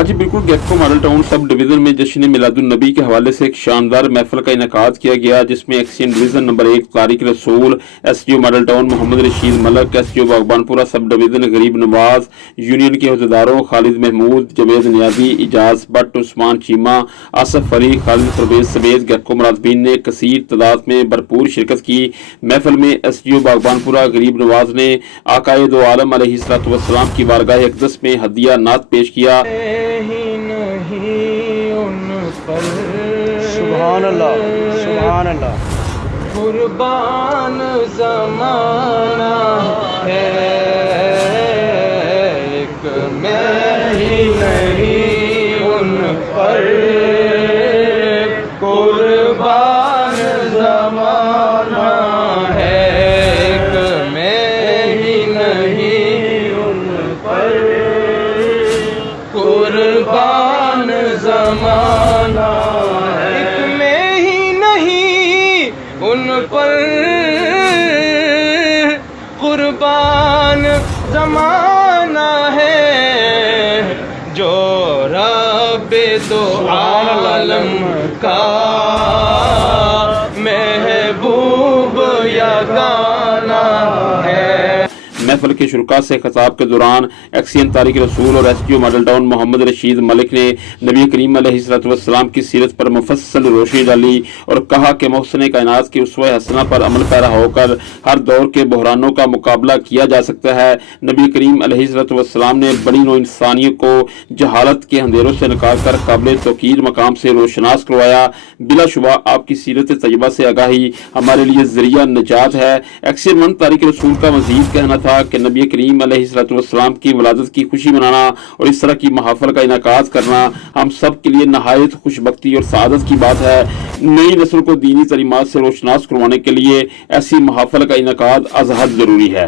आज बिल्कुल गेटको model town sub division में जश्न मिलादुन्नबी के हवाले से एक शानदार महफिल का इनेकाद किया गया, जिसमें action division number 1 Tariq Rasool, SDO Model Town Muhammad Rashid Malik, SDO Baghbanpura sub division गरीब नवाज, यूनियन के अहदेदारों खालिद महमूद, जवेद नियाजी, इजाज भट्ट, उस्मान चीमा, आसफ अली, खालिद परवेज समेत गेटको मुरादबीन ने कसीर तादाद में भरपूर शिरकत की। महफिल में एसडीओ बागबानपुरा गरीब नवाज ने आकाए दो आलम अलैहिस्सलाम की बारगाह अक़दस में हदिया नात पेश किया। सुभान अल्लाह, सुभान अल्लाह। कुर्बान ज़माना है, एक मैं ही नहीं उन पर, कुर्बान ज़माना है, एक मैं ही नहीं उन पर, कुर्बान ज़माना है, एक मैं ही नहीं उन पर, कुर्बान ज़माना है, जो रब्बे दो आलम का महबूब यगाना है। महफिल के शुरका से खिताब के दौरान एक्सीएन तारिक रसूल और SDO Model Town Muhammad Rashid Malik ने नबी करीम अलैहिस्सलाम की सीरत पर मुफस्सल रोशनी डाली और कहा कि मोहसिन कायनात की उसवा हसना पर अमल पैरा होकर हर दौर के बहरानों का मुकाबला किया जा सकता है। नबी करीम अलैहिस्सलाम ने बड़ी नौ इंसानियत को जहालत के अंधेरों से निकाल कर काबिल तौकीर मकाम से रोशनास करवाया। बिलाशुबा आपकी सीरत तय्यबा से आगाही हमारे लिए जरिया निजात है। एक्सीएन वन तारिक रसूल का मजीद कहना था कि नबी करीम अलैहिस्सलाम की वलादत की खुशी मनाना और इस तरह की महाफिल का इनेकाद करना हम सब के लिए नहायत खुशबख्ती और सआदत की बात है। नई नस्ल को दीनी तलीमात से रोशनास करवाने के लिए ऐसी महाफिल का इनेकाद अज़हद जरूरी है।